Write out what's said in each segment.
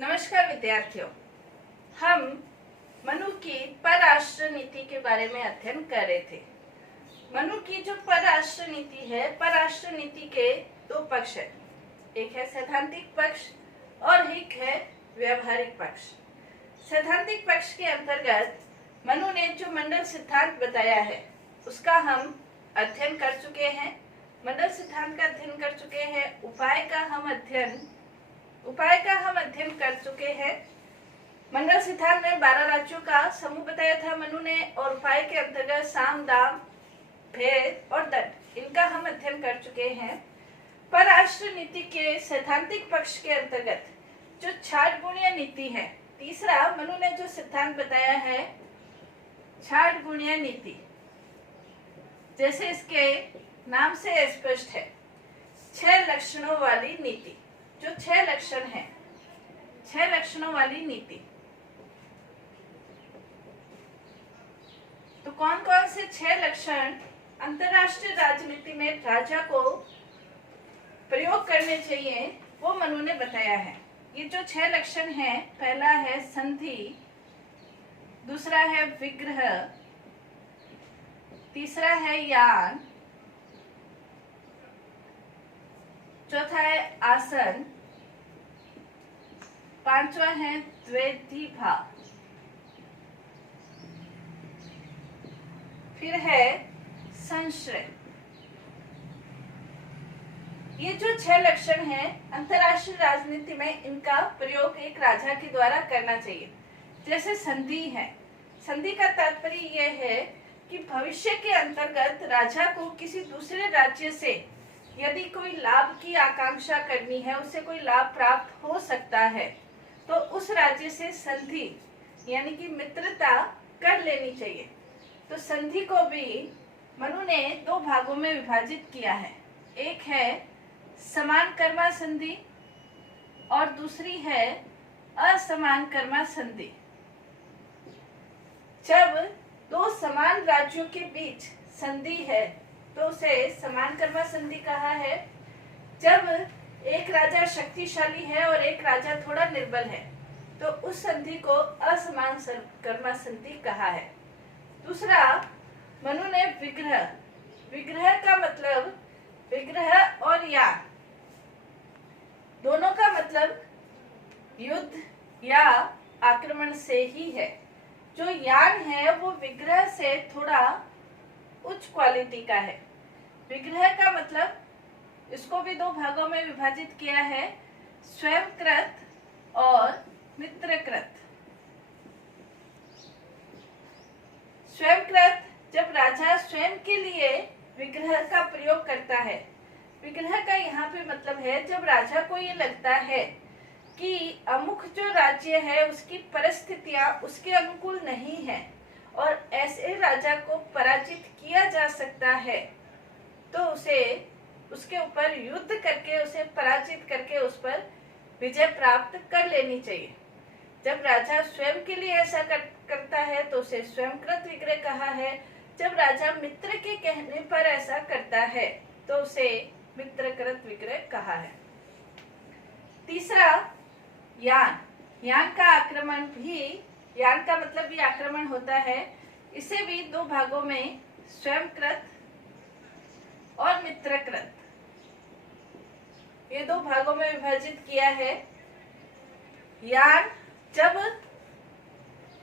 नमस्कार विद्यार्थियों, हम मनु की परराष्ट्र नीति के बारे में अध्ययन कर रहे थे। मनु की जो परराष्ट्र नीति है, परराष्ट्र नीति के दो पक्ष है, एक है सैद्धांतिक पक्ष और एक है व्यवहारिक पक्ष। सैद्धांतिक पक्ष के अंतर्गत मनु ने जो मंडल सिद्धांत बताया है उसका हम अध्ययन कर चुके हैं। मंडल सिद्धांत का अध्ययन कर चुके हैं, उपाय का हम अध्ययन कर चुके हैं। मंडल सिद्धांत में 12 राज्यों का समूह बताया था मनु ने, और उपाय के अंतर्गत साम, दाम, भेद और दंड, इनका हम अध्ययन कर चुके हैं। परराष्ट्र नीति के सैद्धांतिक पक्ष के अंतर्गत जो 6 गुणीय नीति है, तीसरा मनु ने जो सिद्धांत बताया है 6 गुणीय नीति, जैसे इसके नाम से स्पष्ट है, 6 लक्षणों वाली नीति। जो 6 लक्षण है, 6 लक्षणों वाली नीति, तो कौन कौन से 6 लक्षण अंतरराष्ट्रीय राजनीति में राजा को प्रयोग करने चाहिए वो मनु ने बताया है। ये जो 6 लक्षण है, पहला है संधि, दूसरा है विग्रह, तीसरा है यान, चौथा है आसन, पांचवा है द्विभाव, फिर है संश्रय। ये जो 6 लक्षण है अंतरराष्ट्रीय राजनीति में, इनका प्रयोग एक राजा के द्वारा करना चाहिए। जैसे संधि है, संधि का तात्पर्य यह है कि भविष्य के अंतर्गत राजा को किसी दूसरे राज्य से यदि कोई लाभ की आकांक्षा करनी है, उससे कोई लाभ प्राप्त हो सकता है, तो उस राज्य से संधि यानी कि मित्रता कर लेनी चाहिए। तो संधि को भी मनु ने 2 भागों में विभाजित किया है, एक है समान कर्मा संधि और दूसरी है असमान कर्मा संधि। जब 2 समान राज्यों के बीच संधि है तो उसे समान कर्मा संधि कहा है। जब एक राजा शक्तिशाली है और एक राजा थोड़ा निर्बल है तो उस संधि को असमान कर्मा संधि कहा है। दूसरा मनु ने विग्रह, विग्रह का मतलब, विग्रह और यान दोनों का मतलब युद्ध या आक्रमण से ही है। जो यान है वो विग्रह से थोड़ा उच्च क्वालिटी का है। विग्रह का मतलब, इसको भी 2 भागों में विभाजित किया है, स्वयंकृत और मित्रकृत। स्वयंकृत, जब राजा स्वयं के लिए विग्रह का प्रयोग करता है। विग्रह का यहाँ पे मतलब है जब राजा को ये लगता है कि अमुक जो राज्य है उसकी परिस्थितियां उसके अनुकूल नहीं है और ऐसे राजा को पराजित किया जा सकता है, तो उसे उसके ऊपर युद्ध करके, उसे पराजित करके उस पर विजय प्राप्त कर लेनी चाहिए। जब राजा स्वयं के लिए ऐसा करता है तो उसे स्वयंकृत विग्रह कहा है। जब राजा मित्र के कहने पर ऐसा करता है तो उसे मित्रकृत विग्रह कहा है। तीसरा यान, यान का आक्रमण भी, यान का मतलब भी आक्रमण होता है। इसे भी 2 भागों में, स्वयंकृत और मित्रकृत, ये 2 भागों में विभाजित किया है। यान, जब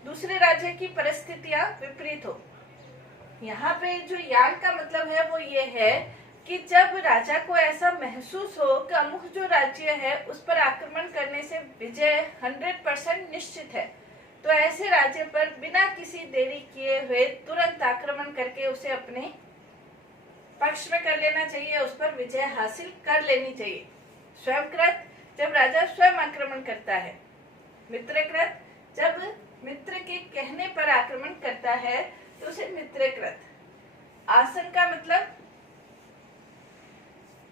दूसरे राज्य की परिस्थितियां विपरीत हो। यहाँ पे जो यान का मतलब है वो ये है कि जब राजा को ऐसा महसूस हो कि अमुक जो राज्य है उस पर आक्रमण करने से विजय 100% निश्चित है, तो ऐसे राज्य पर बिना किसी देरी किए हुए तुरंत आक्रमण करके उसे अपने पक्ष में कर लेना चाहिए, उस पर विजय हासिल कर लेनी चाहिए। स्वयंकृत, जब राजा स्वयं आक्रमण करता है। मित्रकृत, जब मित्र के कहने पर आक्रमण करता है तो उसे मित्रकृत। आसन का मतलब,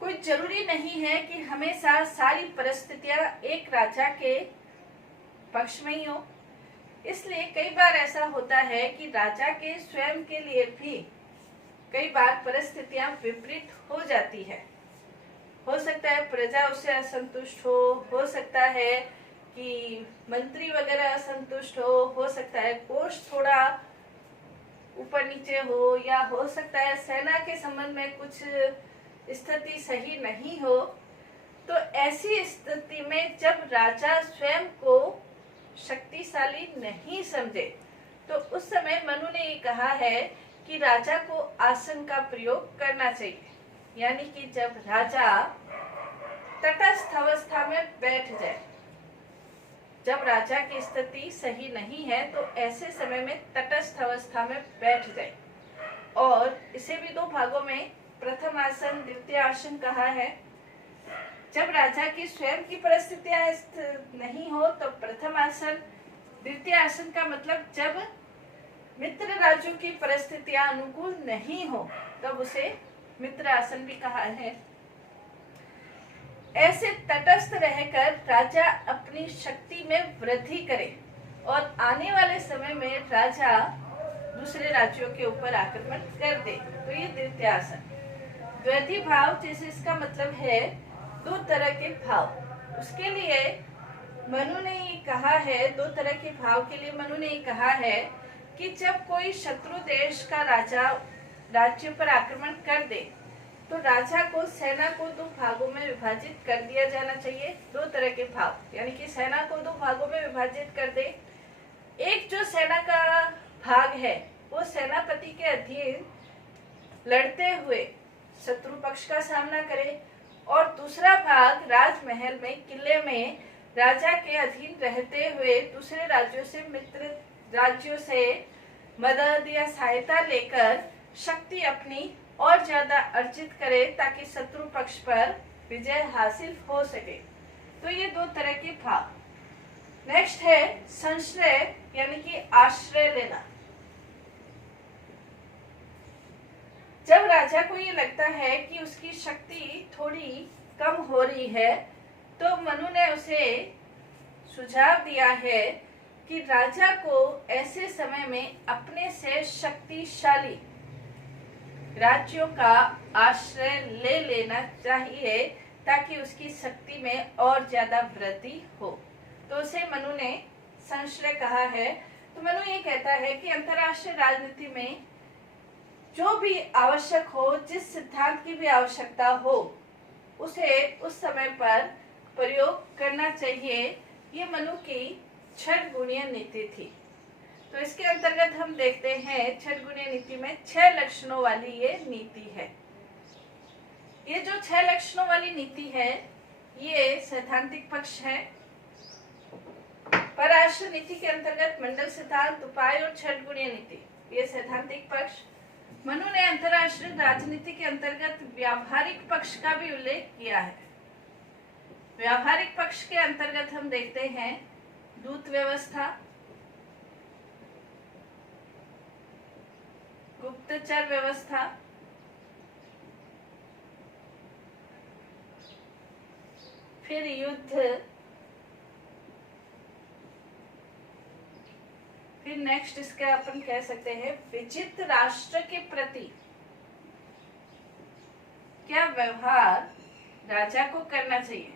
कोई जरूरी नहीं है कि हमेशा सारी परिस्थितियां एक राजा के पक्ष में ही हो। इसलिए कई बार ऐसा होता है कि राजा के स्वयं के लिए भी कई बार परिस्थितियां विपरीत हो जाती है। हो सकता है प्रजा उससे असंतुष्ट हो सकता है कि मंत्री वगैरह असंतुष्ट हो सकता है पोस्ट थोड़ा ऊपर नीचे हो, या हो सकता है सेना के संबंध में कुछ स्थिति सही नहीं हो। तो ऐसी स्थिति में जब राजा स्वयं को शक्तिशाली नहीं समझे, तो उस समय मनु ने ये कहा है कि राजा को आसन का प्रयोग करना चाहिए। यानी कि जब राजा तटस्थ अवस्था में बैठ जाए, जब राजा की स्थिति सही नहीं है तो ऐसे समय में तटस्थ अवस्था में बैठ जाए। और इसे भी दो भागों में प्रथम आसन द्वितीय आसन कहा है। जब राजा की स्वयं की परिस्थितियां नहीं हो तो प्रथम आसन, द्वितीय आसन का मतलब जब मित्र राज्यों की परिस्थितियां अनुकूल नहीं हो तब उसे मित्र आसन भी कहा है। ऐसे तटस्थ रहकर राजा अपनी शक्ति में वृद्धि करे और आने वाले समय में राजा दूसरे राज्यों के ऊपर आक्रमण कर दे, तो ये द्वितीय आसन। द्वैधी भाव जैसे इसका मतलब है दो तरह के भाव, उसके लिए मनु ने ये कहा है, दो तरह के भाव के लिए मनु ने ये कहा है कि जब कोई शत्रु देश का राजा राज्य पर आक्रमण कर दे तो राजा को सेना को दो भागों में विभाजित कर दिया जाना चाहिए। दो तरह के भाव, यानी कि सेना को दो भागों में विभाजित कर दे। एक जो सेना का भाग है वो सेनापति के अधीन लड़ते हुए शत्रु पक्ष का सामना करे, और दूसरा भाग राजमहल में किले में राजा के अधीन रहते हुए दूसरे राज्यों से मित्र राज्यों से मदद या सहायता लेकर शक्ति अपनी और ज्यादा अर्जित करे ताकि शत्रु पक्ष पर विजय हासिल हो सके। तो ये दो तरह के भाव। नेक्स्ट है संश्रय, यानी कि आश्रय लेना। जब राजा को ये लगता है कि उसकी शक्ति थोड़ी कम हो रही है तो मनु ने उसे सुझाव दिया है कि राजा को ऐसे समय में अपने से शक्तिशाली राज्यों का आश्रय ले लेना चाहिए ताकि उसकी शक्ति में और ज्यादा वृद्धि हो। तो उसे मनु ने संश्रय कहा है। तो मनु ये कहता है कि अंतर्राष्ट्रीय राजनीति में जो भी आवश्यक हो, जिस सिद्धांत की भी आवश्यकता हो, उसे उस समय पर प्रयोग करना चाहिए। ये मनु की 6 गुणीय नीति थी। तो इसके अंतर्गत हम देखते हैं 6 गुणीय नीति में 6 लक्षणों वाली ये नीति है। ये जो 6 लक्षणों वाली नीति है ये सैद्धांतिक पक्ष है। परराष्ट्र नीति के अंतर्गत मंडल सिद्धांत, उपाय और 6 गुणीय नीति, ये सैद्धांतिक पक्ष। मनु ने अंतर्राष्ट्रीय राजनीति के अंतर्गत व्यावहारिक पक्ष का भी उल्लेख किया है। व्यावहारिक पक्ष के अंतर्गत हम देखते हैं दूत व्यवस्था, गुप्तचर व्यवस्था, फिर युद्ध, फिर नेक्स्ट इसका अपन कह सकते हैं विजित राष्ट्र के प्रति क्या व्यवहार राजा को करना चाहिए।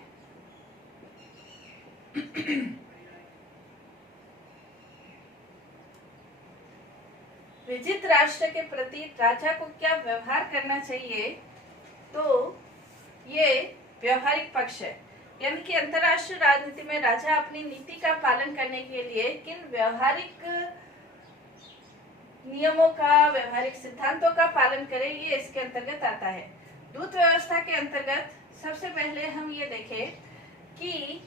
विजित राष्ट्र के प्रति राजा को क्या व्यवहार करना चाहिए, तो ये व्यवहारिक पक्ष है। यानी कि अंतर्राष्ट्रीय राजनीति में राजा अपनी नीति का पालन करने के लिए किन व्यवहारिक नियमों का, व्यवहारिक सिद्धांतों का पालन करे, ये इसके अंतर्गत आता है। दूत व्यवस्था के अंतर्गत सबसे पहले हम ये देखें कि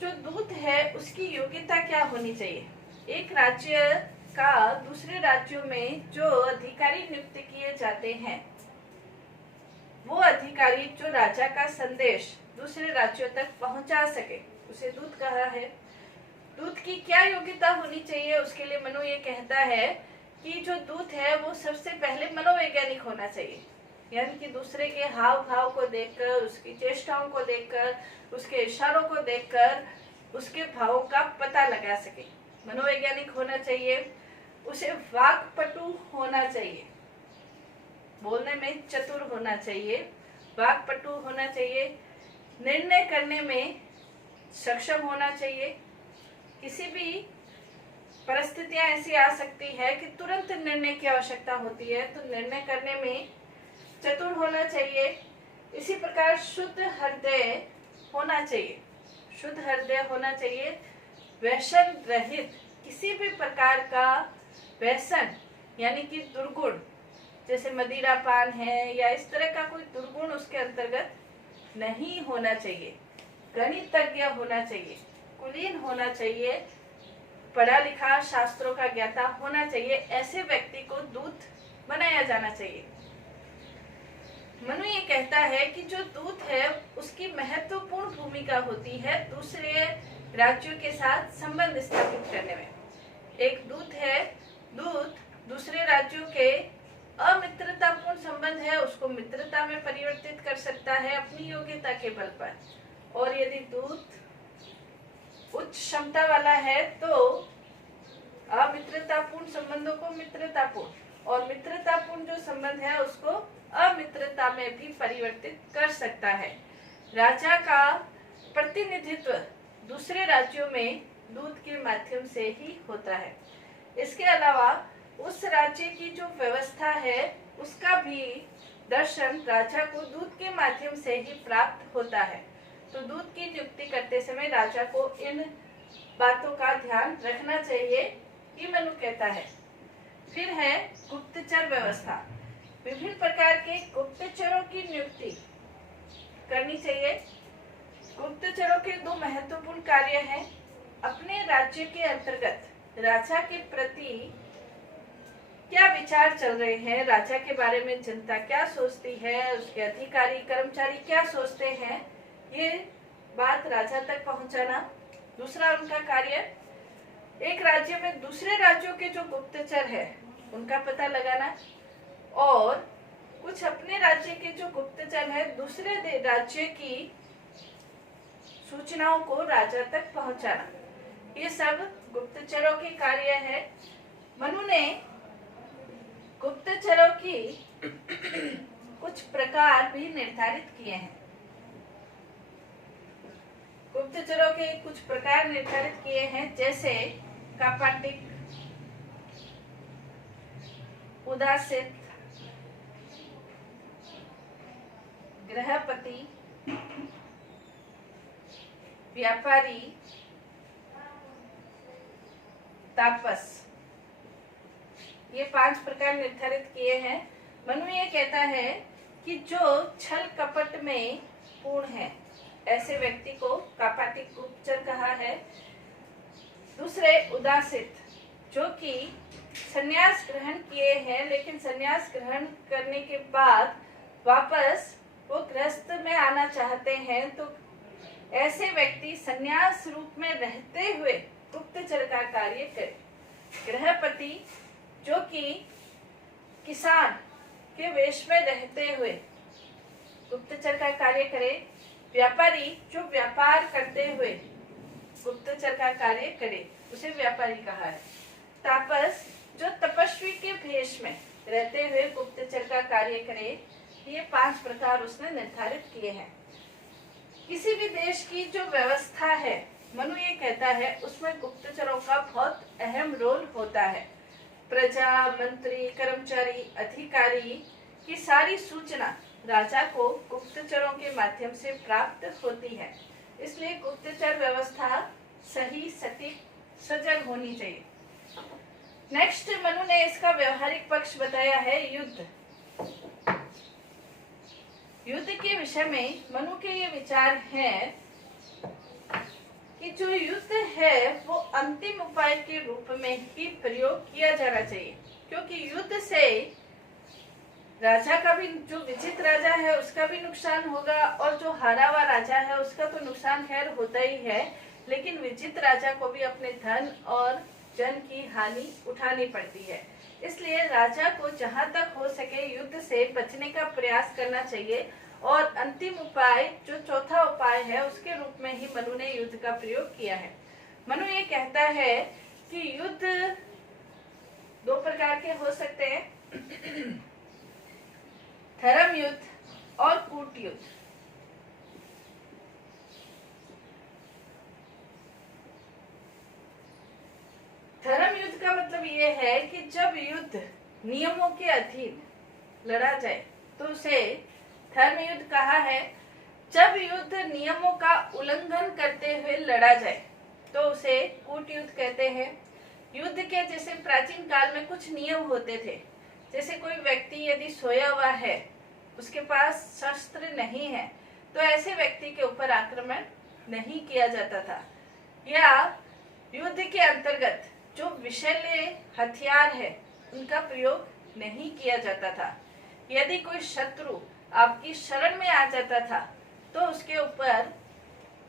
जो दूत है उसकी योग्यता क्या होनी चाहिए। एक राज्य का दूसरे राज्यों में जो अधिकारी नियुक्त किए जाते हैं, वो अधिकारी जो राजा का संदेश दूसरे राज्यों तक पहुंचा सके, उसे दूत कहा है। दूत की क्या योग्यता होनी चाहिए, उसके लिए मनु ये कहता है कि जो दूत है वो सबसे पहले मनोवैज्ञानिक होना चाहिए। यानी कि दूसरे के हाव भाव को देखकर, उसकी चेष्टाओं को देखकर, उसके इशारों को देखकर उसके भावों का पता लगा सके, मनोवैज्ञानिक होना चाहिए। उसे वाक्पटु होना चाहिए, बोलने में चतुर होना चाहिए, वाक्पटु होना चाहिए, निर्णय करने में सक्षम होना चाहिए। किसी भी परिस्थितियां ऐसी आ सकती है कि तुरंत निर्णय की आवश्यकता होती है, तो निर्णय करने में चतुर होना चाहिए। इसी प्रकार शुद्ध हृदय होना चाहिए, शुद्ध हृदय होना चाहिए, व्यसन रहित। किसी भी प्रकार का व्यसन यानी कि दुर्गुण, जैसे मदिरा पान है या इस तरह का कोई दुर्गुण उसके अंतर्गत नहीं होना चाहिए। गणितज्ञ होना चाहिए, कुलीन होना चाहिए, पढ़ा लिखा शास्त्रों का ज्ञाता होना चाहिए। ऐसे व्यक्ति को दूत बनाया जाना चाहिए। मनु ये कहता है कि जो दूत है उसकी महत्वपूर्ण भूमिका होती है दूसरे राज्यों के साथ संबंध स्थापित करने में। एक दूत है, दूत दूसरे राज्यों के अमित्रतापूर्ण संबंध है उसको मित्रता में परिवर्तित कर सकता है अपनी योग्यता के बल पर। और यदि दूत उच्च क्षमता वाला है तो अमित्रतापूर्ण संबंधों को मित्रतापूर्ण और मित्रतापूर्ण जो संबंध है उसको अमित्रता में भी परिवर्तित कर सकता है। राजा का प्रतिनिधित्व दूसरे राज्यों में दूत के माध्यम से ही होता है। इसके अलावा उस राज्य की जो व्यवस्था है उसका भी दर्शन राजा को दूत के माध्यम से ही प्राप्त होता है। तो दूत की नियुक्ति करते समय राजा को इन बातों का ध्यान रखना चाहिए, ये मनु कहता है। फिर है गुप्तचर व्यवस्था। विभिन्न प्रकार के गुप्तचरों की नियुक्ति करनी चाहिए। गुप्तचरों के दो महत्वपूर्ण कार्य हैं। अपने राज्य के अंतर्गत राजा के प्रति क्या विचार चल रहे हैं, राजा के बारे में जनता क्या सोचती है, उसके अधिकारी कर्मचारी क्या सोचते हैं, ये बात राजा तक पहुंचाना। दूसरा उनका कार्य एक राज्य में दूसरे राज्यों के जो गुप्तचर है उनका पता लगाना और कुछ अपने राज्य के जो गुप्तचर है दूसरे राज्य की सूचनाओं को राजा तक पहुंचाना। ये सब गुप्तचरों के कार्य है। मनु ने गुप्तचरों की कुछ प्रकार भी निर्धारित किए हैं। गुप्तचरों के कुछ प्रकार निर्धारित किए हैं, जैसे कापाटिक, उदासित, गृहपति, व्यापारी, तापस, ये 5 प्रकार निर्धारित किए हैं। मनु ये कहता है कि जो छल कपट में पूर्ण है ऐसे व्यक्ति को कापाटिक गुप्तचर कहा है। दूसरे उदासित, जो कि संन्यास ग्रहण किए हैं लेकिन संन्यास ग्रहण करने के बाद वापस वो गृहस्थ में आना चाहते हैं, तो ऐसे व्यक्ति संन्यास रूप में रहते हुए गुप्तचर का कार्य करे। गृहपति, जो कि किसान के वेश में रहते हुए गुप्तचर का कार्य करे। व्यापारी, जो व्यापार करते हुए गुप्तचर का कार्य करे, उसे व्यापारी कहा है। तापस, जो तपस्वी के भेष में रहते हुए गुप्तचर का कार्य करे। ये 5 प्रकार उसने निर्धारित किए हैं। किसी भी देश की जो व्यवस्था है, मनु ये कहता है, उसमें गुप्तचरों का बहुत अहम रोल होता है। प्रजा, मंत्री, कर्मचारी, अधिकारी की सारी सूचना राजा को गुप्तचरों के माध्यम से प्राप्त होती है। इसलिए गुप्तचर व्यवस्था सही, सटीक, सजग होनी चाहिए। नेक्स्ट मनु ने इसका व्यवहारिक पक्ष बताया है, युद्ध। युद्ध के विषय में मनु के ये विचार हैं कि जो युद्ध है वो अंतिम उपाय के रूप में ही प्रयोग किया जाना चाहिए, क्योंकि युद्ध से राजा का भी, जो विजित राजा है उसका भी नुकसान होगा और जो हारा हुआ राजा है उसका तो नुकसान खैर होता ही है, लेकिन विजित राजा को भी अपने धन और जन की हानि उठानी पड़ती है। इसलिए राजा को जहां तक हो सके युद्ध से बचने का प्रयास करना चाहिए और अंतिम उपाय, जो चौथा उपाय है, उसके रूप में ही मनु ने युद्ध का प्रयोग किया है। मनु ये कहता है कि युद्ध 2 प्रकार के हो सकते हैं, धर्म युद्ध और कूट युद्ध। मतलब ये है कि जब युद्ध नियमों के अधीन लड़ा जाए तो उसे धर्म युद्ध कहा है। जब युद्ध नियमों का उल्लंघन करते हुए लड़ा जाए तो उसे कूट युद्ध कहते हैं। युद्ध के जैसे प्राचीन काल में कुछ नियम होते थे, जैसे कोई व्यक्ति यदि सोया हुआ है, उसके पास शस्त्र नहीं है, तो ऐसे व्यक्ति के ऊपर आक्रमण नहीं किया जाता था, या युद्ध के अंतर्गत जो विषैले हथियार है उनका प्रयोग नहीं किया जाता था। यदि कोई शत्रु आपकी शरण में आ जाता था तो उसके ऊपर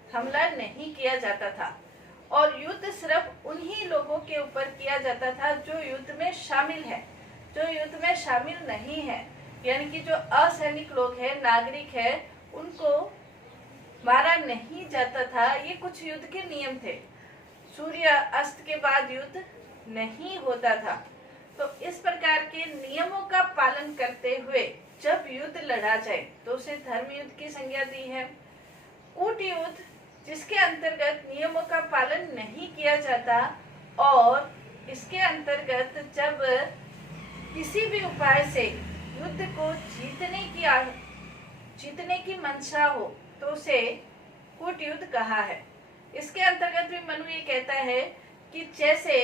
हमला नहीं किया जाता था, और युद्ध सिर्फ उन्हीं लोगों के ऊपर किया जाता था जो युद्ध में शामिल है। जो युद्ध में शामिल नहीं है, यानी कि जो असैनिक लोग हैं, नागरिक है, उनको मारा नहीं जाता था। ये कुछ युद्ध के नियम थे। सूर्य अस्त के बाद युद्ध नहीं होता था। तो इस प्रकार के नियमों का पालन करते हुए जब युद्ध लड़ा जाए तो उसे धर्म युद्ध की संज्ञा दी है। कूट युद्ध जिसके अंतर्गत नियमों का पालन नहीं किया जाता और इसके अंतर्गत जब किसी भी उपाय से युद्ध को जीतने की मंशा हो तो उसे कूट युद्ध कहा है। इसके अंतर्गत भी मनु ये कहता है कि जैसे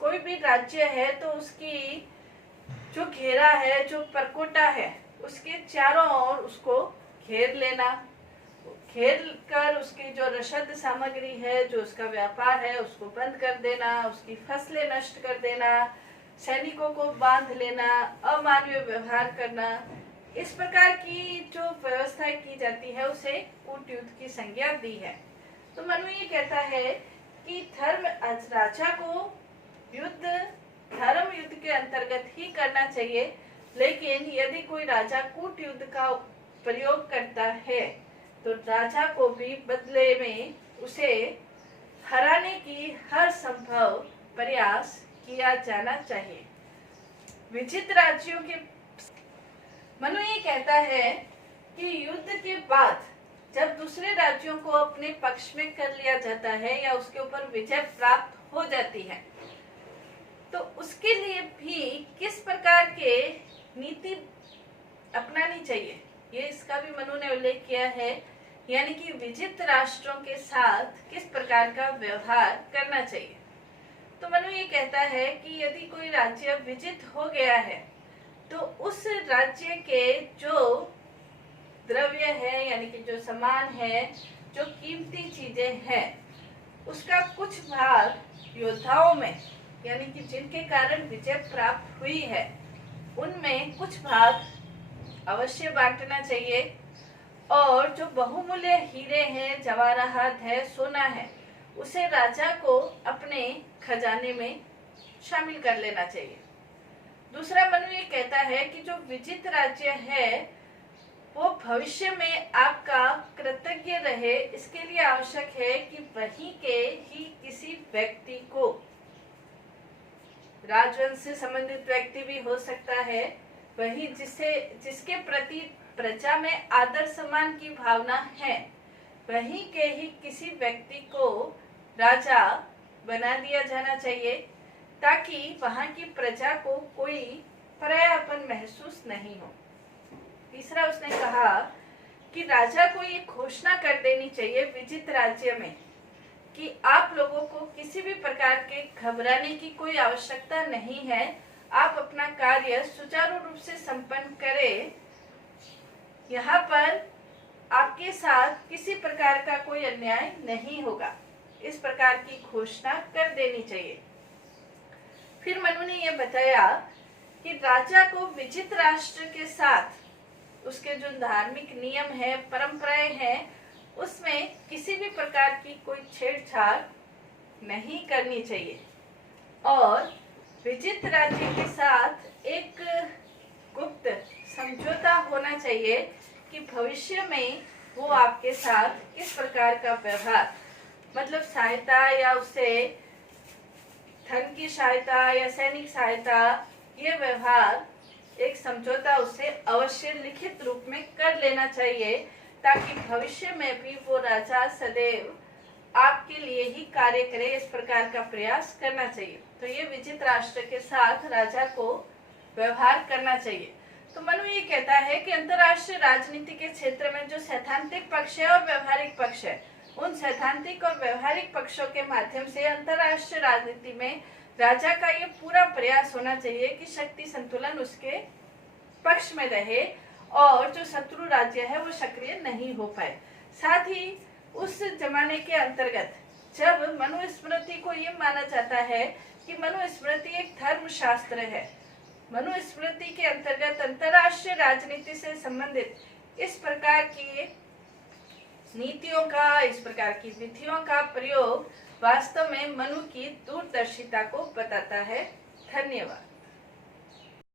कोई भी राज्य है तो उसकी जो घेरा है, जो परकोटा है, उसके चारों ओर उसको घेर लेना, घेर कर उसकी जो रसद सामग्री है, जो उसका व्यापार है, उसको बंद कर देना, उसकी फसलें नष्ट कर देना, सैनिकों को बांध लेना, अमानवीय व्यवहार करना, इस प्रकार की जो व्यवस्था की जाती है उसे कूट युद्ध की संज्ञा दी है। तो मनु ये कहता है कि धर्म राजा को युद्ध धर्म युद्ध के अंतर्गत ही करना चाहिए, लेकिन यदि कोई राजा कूट युद्ध का प्रयोग करता है तो राजा को भी बदले में उसे हराने की हर संभव प्रयास किया जाना चाहिए। विजित राज्यों के मनु ये कहता है कि युद्ध के बाद जब दूसरे राज्यों को अपने पक्ष में कर लिया जाता है या उसके ऊपर विजय प्राप्त हो जाती है, तो उसके लिए भी किस प्रकार के नीति अपनानी चाहिए, ये इसका भी मनु ने उल्लेख किया है। यानी कि विजित राष्ट्रों के साथ किस प्रकार का व्यवहार करना चाहिए। तो मनु ये कहता है कि यदि कोई राज्य विजित हो गया है तो उस राज्य के जो द्रव्य है, यानी कि जो सामान है, जो कीमती चीजें हैं, उसका कुछ भाग योद्धाओं में, यानी कि जिनके कारण विजय प्राप्त हुई है, उनमें कुछ भाग अवश्य बांटना चाहिए, और जो बहुमूल्य हीरे हैं, जवाहरात है, सोना है, उसे राजा को अपने खजाने में शामिल कर लेना चाहिए। दूसरा मनु ये कहता है कि जो विजित राज्य है वो भविष्य में आपका कृतज्ञ रहे, इसके लिए आवश्यक है कि वहीं के ही किसी व्यक्ति को, राजवंश से संबंधित व्यक्ति भी हो सकता है, वही जिसके प्रति प्रजा में आदर सम्मान की भावना है, वहीं के ही किसी व्यक्ति को राजा बना दिया जाना चाहिए, ताकि वहां की प्रजा को कोई परायापन महसूस नहीं हो। तीसरा उसने कहा कि राजा को ये घोषणा कर देनी चाहिए विजित राज्य में कि आप लोगों को किसी भी प्रकार के घबराने की कोई आवश्यकता नहीं है, आप अपना कार्य सुचारू रूप से संपन्न करें, यहाँ पर आपके साथ किसी प्रकार का कोई अन्याय नहीं होगा, इस प्रकार की घोषणा कर देनी चाहिए। फिर मनु ने यह बताया कि राजा को विजित राष्ट्र के साथ उसके जो धार्मिक नियम है, परंपराएं हैं, उसमें किसी भी प्रकार की कोई छेड़छाड़ नहीं करनी चाहिए, और विजित राज्य के साथ एक गुप्त समझौता होना चाहिए कि भविष्य में वो आपके साथ किस प्रकार का व्यवहार, मतलब सहायता या उसे धन की सहायता या सैनिक सहायता, ये व्यवहार एक समझौता उसे अवश्य लिखित रूप में कर लेना चाहिए, ताकि भविष्य में भी वो राजा सदैव आपके लिए ही कार्य करे, इस प्रकार का प्रयास करना चाहिए। तो ये विजित राष्ट्र के साथ राजा को व्यवहार करना चाहिए। तो मनु ये कहता है कि अंतरराष्ट्रीय राजनीति के क्षेत्र में जो सैद्धांतिक पक्ष है और व्यवहारिक पक्ष है, उन सैद्धांतिक और व्यवहारिक पक्षों के माध्यम से अंतरराष्ट्रीय राजनीति में राजा का ये पूरा प्रयास होना चाहिए कि शक्ति संतुलन उसके पक्ष में रहे और जो शत्रु राज्य है वो सक्रिय नहीं हो पाए। साथ ही उस जमाने के अंतर्गत जब मनुस्मृति को ये माना जाता है कि मनुस्मृति एक धर्म शास्त्र है, मनुस्मृति के अंतर्गत अंतरराष्ट्रीय राजनीति से संबंधित इस प्रकार की नीतियों का, इस प्रकार की विधियों का प्रयोग वास्तव में मनु की दूरदर्शिता को बताता है। धन्यवाद।